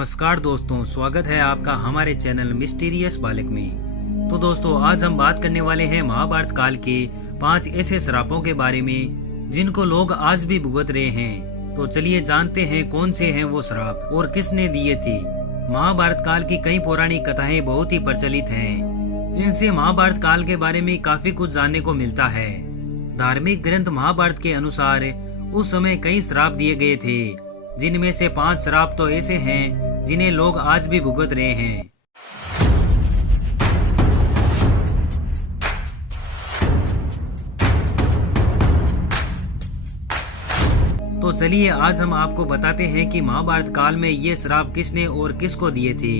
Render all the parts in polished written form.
नमस्कार दोस्तों, स्वागत है आपका हमारे चैनल मिस्टीरियस बालक में। तो दोस्तों, आज हम बात करने वाले हैं महाभारत काल के 5 ऐसे श्रापों के बारे में जिनको लोग आज भी भुगत रहे हैं। तो चलिए जानते हैं कौन से हैं वो श्राप और किसने दिए थे। महाभारत काल की कई पौराणिक कथाएं बहुत ही प्रचलित हैं। इनसे महाभारत काल के बारे में काफी कुछ जानने को मिलता है। धार्मिक ग्रंथ महाभारत के अनुसार उस समय कई श्राप दिए गए थे, जिनमें से 5 श्राप तो ऐसे हैं जिन्हें लोग आज भी भुगत रहे हैं। तो चलिए आज हम आपको बताते हैं कि महाभारत काल में ये श्राप किसने और किसको दिए थे,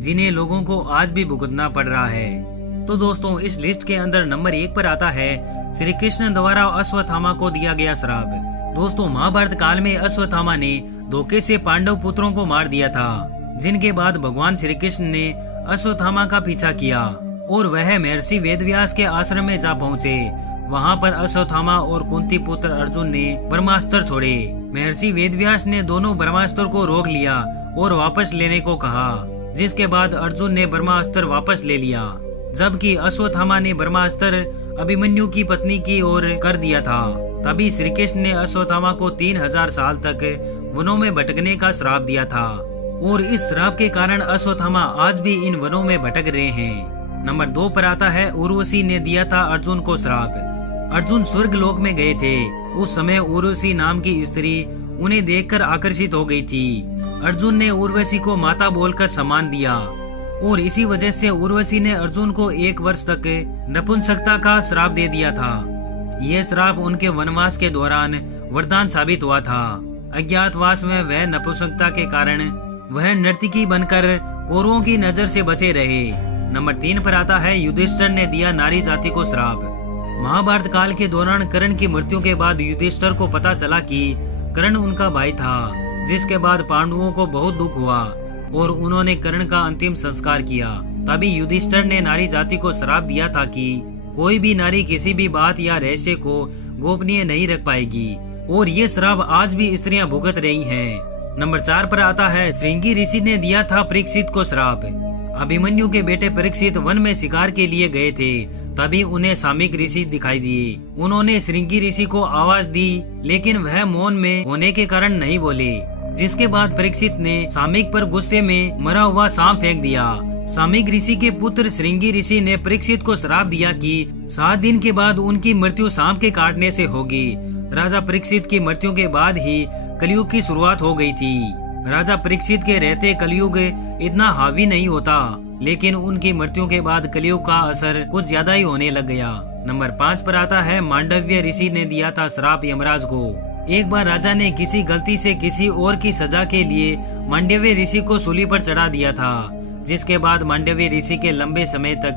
जिन्हें लोगों को आज भी भुगतना पड़ रहा है। तो दोस्तों, इस लिस्ट के अंदर नंबर 1 पर आता है श्री कृष्ण द्वारा अश्वत्थामा को दिया गया श्राप। दोस्तों, महाभारत काल में अश्वत्थामा ने धोखे से पांडव पुत्रों को मार दिया था, जिनके बाद भगवान श्री कृष्ण ने अश्वत्थामा का पीछा किया और वह महर्षि वेदव्यास के आश्रम में जा पहुँचे। वहाँ पर अश्वत्थामा और कुंती पुत्र अर्जुन ने ब्रह्मास्त्र छोड़े। महर्षि वेदव्यास ने दोनों ब्रह्मास्त्र को रोक लिया और वापस लेने को कहा, जिसके बाद अर्जुन ने ब्रह्मास्त्र वापस ले लिया, जबकि अश्वत्थामा ने ब्रह्मास्त्र अभिमन्यु की पत्नी की ओर कर दिया था। तभी श्री कृष्ण ने अश्वत्थामा को 3000 साल तक वनों में भटकने का श्राप दिया था और इस श्राप के कारण अश्वत्थामा आज भी इन वनों में भटक रहे हैं। नंबर 2 पर आता है उर्वशी ने दिया था अर्जुन को श्राप। अर्जुन स्वर्ग लोक में गए थे। उस समय उर्वशी नाम की स्त्री उन्हें देखकर आकर्षित हो गई थी। अर्जुन ने उर्वशी को माता बोलकर सम्मान दिया और इसी वजह से उर्वशी ने अर्जुन को 1 वर्ष तक नपुंसकता का श्राप दे दिया था। यह श्राप उनके वनवास के दौरान वरदान साबित हुआ था। अज्ञातवास में वह नपुंसकता के कारण वह नर्तकी बनकर कौरवों की नजर से बचे रहे। नंबर 3 पर आता है युधिष्ठिर ने दिया नारी जाति को श्राप। महाभारत काल के दौरान कर्ण की मृत्यु के बाद युधिष्ठिर को पता चला कि कर्ण उनका भाई था, जिसके बाद पांडवों को बहुत दुख हुआ और उन्होंने कर्ण का अंतिम संस्कार किया। तभी युधिष्ठिर ने नारी जाति को श्राप दिया था कि कोई भी नारी किसी भी बात या रहस्य को गोपनीय नहीं रख पाएगी, और ये श्राप आज भी स्त्रियां भुगत रही हैं। नंबर 4 पर आता है श्रृंगी ऋषि ने दिया था परीक्षित को श्राप। अभिमन्यु के बेटे परीक्षित वन में शिकार के लिए गए थे, तभी उन्हें सामिक ऋषि दिखाई दिए। उन्होंने श्रृंगी ऋषि को आवाज दी, लेकिन वह मौन में होने के कारण नहीं बोले, जिसके बाद परीक्षित ने सामिक पर गुस्से में मरा हुआ सांप फेंक दिया। सामिक ऋषि के पुत्र श्रृंगी ऋषि ने परीक्षित को श्राप दिया कि 7 दिन के बाद उनकी मृत्यु सांप के काटने से होगी। राजा परीक्षित की मृत्यु के बाद ही कलयुग की शुरुआत हो गई थी। राजा परीक्षित के रहते कलयुग इतना हावी नहीं होता, लेकिन उनकी मृत्यु के बाद कलयुग का असर कुछ ज्यादा ही होने लग गया। नंबर 5 पर आता है मांडव्य ऋषि ने दिया था श्राप यमराज को। एक बार राजा ने किसी गलती से किसी और की सजा के लिए मांडव्य ऋषि को सूली पर चढ़ा दिया था, जिसके बाद मांडव्य ऋषि के लंबे समय तक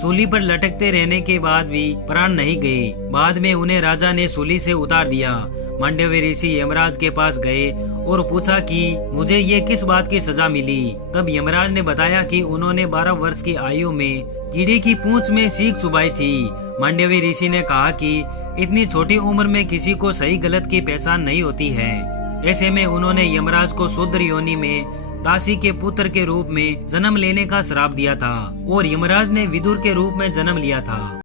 सूली पर लटकते रहने के बाद भी प्राण नहीं गए। बाद में उन्हें राजा ने सूली से उतार दिया। मांडव्य ऋषि यमराज के पास गए और पूछा कि मुझे ये किस बात की सजा मिली। तब यमराज ने बताया कि उन्होंने 12 वर्ष की आयु में कीड़े की पूंछ में सीख चुभाई थी। मांडव्य ऋषि ने कहा कि इतनी छोटी उम्र में किसी को सही गलत की पहचान नहीं होती है। ऐसे में उन्होंने यमराज को शूद्र योनि में दासी के पुत्र के रूप में जन्म लेने का श्राप दिया था और यमराज ने विदुर के रूप में जन्म लिया था।